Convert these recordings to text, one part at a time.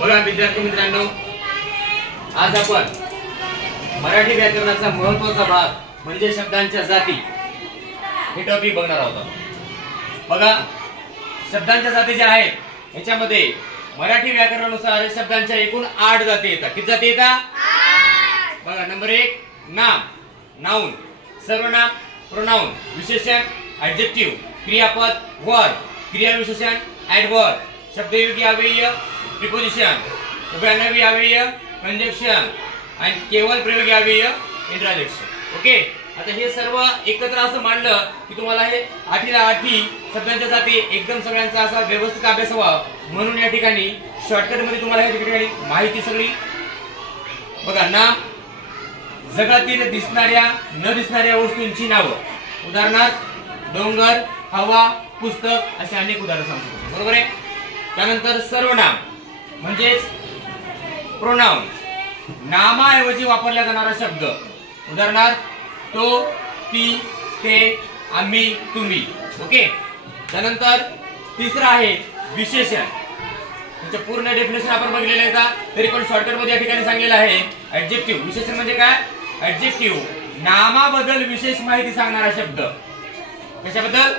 बघा विद्यार्थी मित्रांनो, आज आपण मराठी व्याकरणाचा महत्त्वाचा भाग म्हणजे शब्दांच्या जाती हे टॉपिक बघणार आहोत. बघा, शब्दांच्या जाती ज्या आहेत याच्यामध्ये मराठी व्याकरणानुसार शब्दांच्या एकूण 8 जाती येतात. किती जाती येतात? 8. बघा, नंबर 1 नाम, नाउन, सर्वनाम, प्रोनाउन, विशेषण, ऍडजेक्टिव्ह, क्रियापद, वर्ब, क्रियाविशेषण, ऍडवर्ब, शब्दयोगी अव्यय, प्रिपोजिशन, उभयनामी अव्यय, कंजक्शन आणि केवळ प्रयोगी अव्यय, इंट्राजेक्शन. ओके, आता हे सर्व एकत्र असं मांडलं की तुम्हाला हे 8 शब्दांच्या जाती एकदम सगळ्यांचा असा व्यवस्थित अभ्यास व्हावा म्हणून या ठिकाणी शॉर्टकट मध्ये तुम्हाला या ठिकाणी माहिती सगळी. बघा, नाम जगातील दिसणाऱ्या न दिसणाऱ्या वस्तूंची नावं, उदाहरणार्थ डोंगर, हवा, पुस्तक असे अनेक उदाहरण सांगतो. बरोबर आहे. त्यानंतर सर्वनाम म्हणजेच प्रोनाउन, नामाऐवजी वापरला जाणारा शब्द, उदाहरणार्थ तो, ती, ते, आम्ही, तुम्ही. ओके. त्यानंतर तिसरं आहे विशेषण. म्हणजे पूर्ण डेफिनेशन आपण बघितलेलं आहे का, तरी पण शॉर्टकट मध्ये या ठिकाणी सांगितलेलं आहे. ऍडजेक्टिव्ह, विशेषण म्हणजे काय? ऍडजेक्टिव्ह, नामाबद्दल विशेष माहिती सांगणारा शब्द. कशाबद्दल?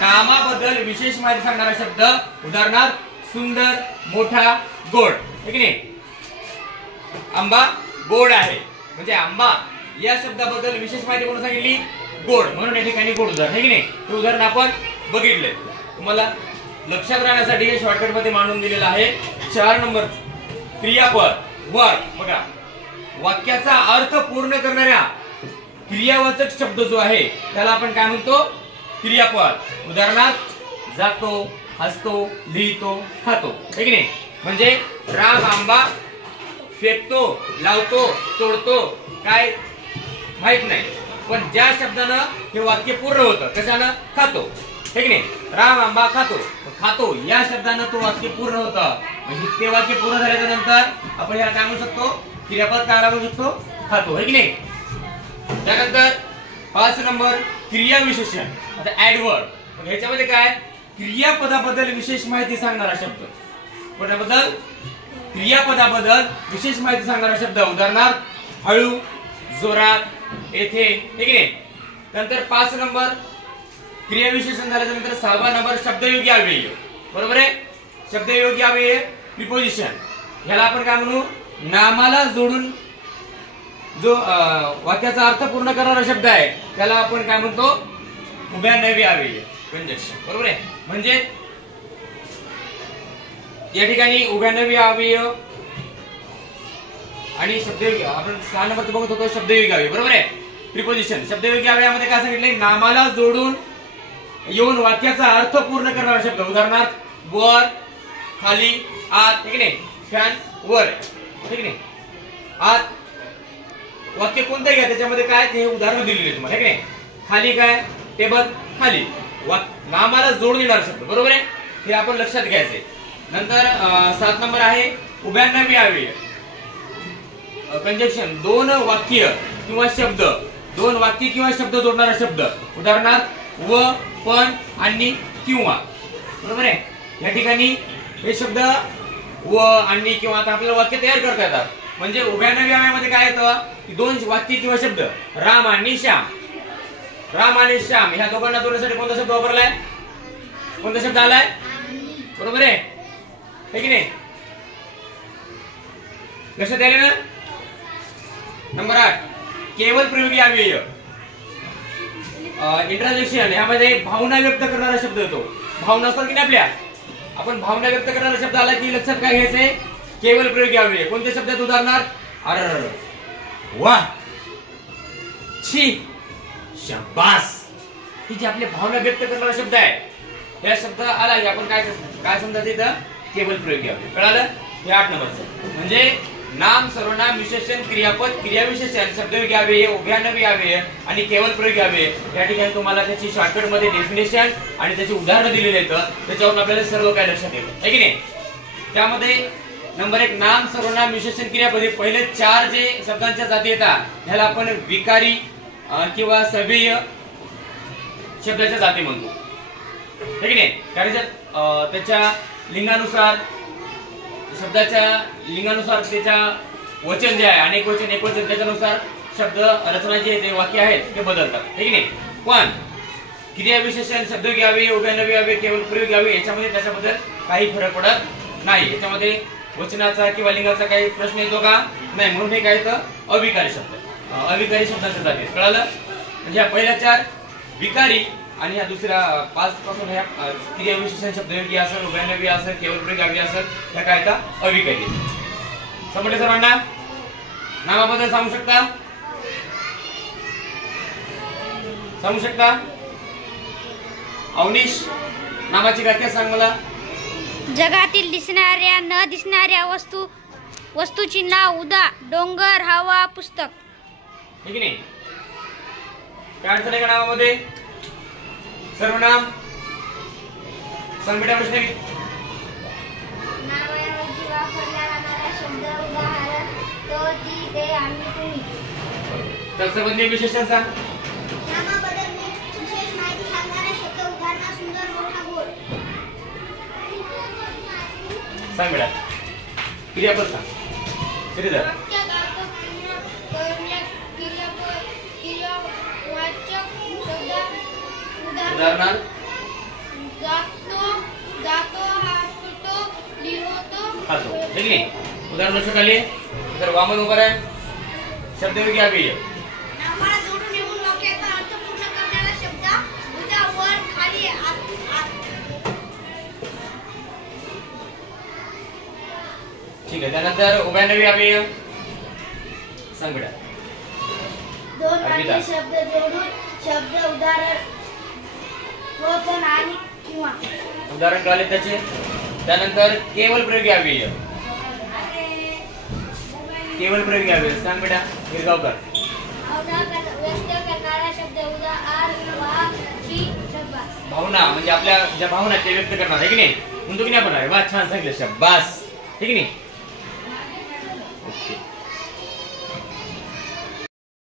नामाबद्दल विशेष माहिती सांगणारा शब्द, उदाहरणार्थ सुंदर, मोठा, गोड. है की नाही? आंबा गोड आहे म्हणजे आंबा या शब्दाबद्दल विशेष माहिती कोण सांगितली? गोड. म्हणून या ठिकाणी गोड उदाहरण. है की नाही? हे उदाहरण आपण बघितले. तुम्हाला लक्षात राहण्यासाठी हे शॉर्टकट मध्ये मांडून दिलेलं आहे. 4 नंबर क्रियापद, वर्ब. बघा, वाक्याचा अर्थ पूर्ण करणाऱ्या क्रियावाचक शब्द जो आहे त्याला आपण काय म्हणतो? क्रियापद. उदाहरणार्थ जातो, हसतो, लिहितो, खातो. है की नाही? म्हणजे राम आंबा फेकतो, लावतो, तोडतो, काय माहित नाही, पण ज्या शब्दानं हे वाक्य पूर्ण होतं कशानं? खातो. है की नाही? राम आंबा खातो. खातो या शब्दानं तो वाक्य पूर्ण होतं. म्हणजे ते वाक्य पूर्ण झाल्याच्या नंतर आपण याला काय म्हणू शकतो? क्रियापद काय म्हणू शकतो? खातो. है की नाही? त्यानंतर 5 नंबर क्रियाविशेषण. आता ऍडवर्ब. ह्याच्यामध्ये काय? क्रियापदाबद्दल विशेष माहिती सांगणारा शब्द. कोणाबद्दल? क्रियापदाबद्दल विशेष माहिती सांगणारा शब्द, उदाहरणार्थ हळू, जोरात, येथे. ठीक आहे. नंतर 5 नंबर क्रियाविशेषण झाल्याच्या नंतर 6वा नंबर शब्दयोगी अव्यय. बरोबर आहे. शब्दयोगी अव्यय, प्रिपोजिशन. याला आपण काय म्हणू? नामाला जोडून जो वाक्याचा अर्थ पूर्ण करणारा शब्द आहे त्याला आपण काय म्हणतो? उभयनामी अव्यय, कंजक्शन. बरोबर आहे. म्हणजे या ठिकाणी उभयनामी अव्यय आणि शब्दयोगी, आपण 6 नंबरचं बघत होतो शब्दयोगी अव्यय. बरोबर आहे. प्रिपोजिशन. शब्दयोगी अव्ययामध्ये काय सांगितले? नामाला जोडून येऊन वाक्याचा अर्थ पूर्ण करणारा शब्द, उदाहरणार्थ वर, खाली, आत. ठीक आहे. फॅन वर. ठीक आहे. आत वाक्य कोणतं घ्या त्याच्यामध्ये काय ते उदाहरण दिलेले तुम्हाला. ठीक आहे. खाली काय? टेबल, खाली. नामाला जोडून येणारा शब्द. बरोबर आहे. हे आपण लक्षात घ्यायचे. नंतर 7 नंबर आहे उभयनामी अव्यय, कंजक्शन. 2 वाक्य किंवा शब्द, 2 वाक्य किंवा शब्द जोडणारा शब्द, उदाहरणार्थ व, पण, आणि, किंवा. बरोबर आहे. या ठिकाणी हे शब्द व, आणि, किंवा आता आपल्याला वाक्य तयार करता येतात. म्हणजे उभयनामी अव्ययामध्ये काय येतं की 2 वाक्य किंवा शब्द, राम आणि श्याम. राम आणि श्याम ह्या दोघांना जोडण्यासाठी कोणता शब्द वापरलाय? कोणता शब्द आलाय? बरोबर आहे. है की नाही? लक्षात आले ना? नंबर 8 केवळ प्रयोगी अव्यय, इंट्राजेक्शन. यामध्ये भावना व्यक्त करणारा शब्द येतो. भावना असतात की नाही आपल्या, आपण भावना व्यक्त करणारा शब्द आला की लक्षात काय घ्यायचंय? केवळ प्रयोगी अव्यय. कोणत्या शब्दात? उदाहरणार्थ अर, वाह, छी, शाबास. ही जी आपली भावना व्यक्त करणारा शब्द आहे या शब्द आला की आपण काय समजायचं इथं? केवळ प्रयोगी अव्यय. कळालं? हे 8 नंबरचं. म्हणजे नाम, सर्वनाम, विशेषण, क्रियापद, क्रियाविशेषण, शब्दयोगी अव्यय, उभयनामी अव्यय आणि केवळ प्रयोगी अव्यय. या ठिकाणी तुम्हाला त्याची शॉर्टकट मध्ये डेफिनेशन आणि त्याची उदाहरणं दिलेली आहेत. त्याच्यावरून आपल्याला सर्व काय लक्षात येतं. है की नाही? त्यामध्ये नंबर 1 नाम, सर्वनाम, विशेषण, क्रियापद. पहिले 4 जे शब्दांच्या जाती येतात ह्याला आपण विकारी किंवा सभेय शब्दाच्या जाती म्हणतो. है की नाही? कारण त्याच्या लिंगानुसार शब्दाच्या लिंगानुसार त्याच्या वचन जे आहे अनेक वचन एक वचन त्याच्यानुसार शब्द रचना जे ते वाक्य आहेत ते बदलतात, ठीक नाही. पण क्रिया विशेषण शब्द घ्यावे, उभयनवी घ्यावे, केवळ प्रयोग घ्यावे याच्यामध्ये त्याच्याबद्दल काही फरक पडत नाही. याच्यामध्ये वचनाचा किंवा लिंगाचा काही प्रश्न येतो का नाही, म्हणून हे काय तर अविकारी शब्द, अविकारी शब्दांच्या जाती. कळालं? म्हणजे ह्या पहिल्या 4 विकारी आणि ह्या दुसऱ्या 5 पासून ह्या क्रिया विशेषण शब्दयोगी असेल, उभयनवी असेल, केवळ प्रयोगी असेल, ह्या काय तर अविकारी. समजले सर्वांना? नामाबद्दल सांगू शकता? सांगू शकता? अवनीश, नामाची व्याख्या सांग मला. जगातील दिसणाऱ्या न दिसणाऱ्या वस्तूची नाव. उदा. डोंगर, हवा, पुस्तक. ठीक नाही? काय अडचण आहे का नावामध्ये? सर्वनाम सांग बेटा वैष्णवी. नावाऐवजी वापरला जाणारा शब्द, उदाहरण तो, ती, ते आणि तुम्ही. तर संबंधी विशेषण सांग. नामाबद्दल विशेष माहिती सांगणारा शब्द, उदाहरण सुंदर, मोठा, गोड. सांग बेटा. क्रियापद सांग. श्रीधर. उदाहरणार्थ खातो, ठीक आहे. उदाहरण लक्षात आले तर वामन उभा आहे, शब्दयोगी अव्यय. नामाला जोडून येऊन वाक्याचा अर्थ पूर्ण करणारा शब्द, उदा, वर, खाली, आत. ठीक आहे. त्यानंतर उभयनवी अव्यय सांग बेटा. दोन वाक्य शब्द जोडून शब्द, उदाहरण व पण आणि किंवा. उदाहरण कळले त्याचे. त्यानंतर केवळ प्रयोगी अव्यय. केवळ प्रयोगी अव्यय सांग बेटा. गिरगावकर. व्यक्त करणारा शब्द, उदा, आर, वा, ची, शब्बास. भावना म्हणजे आपल्या ज्या भावना ते व्यक्त करणार आहे की नाही, म्हणतो की नाही आपण. वा, छान सांगितलं, शब्बास, ठीक नाही. ओके.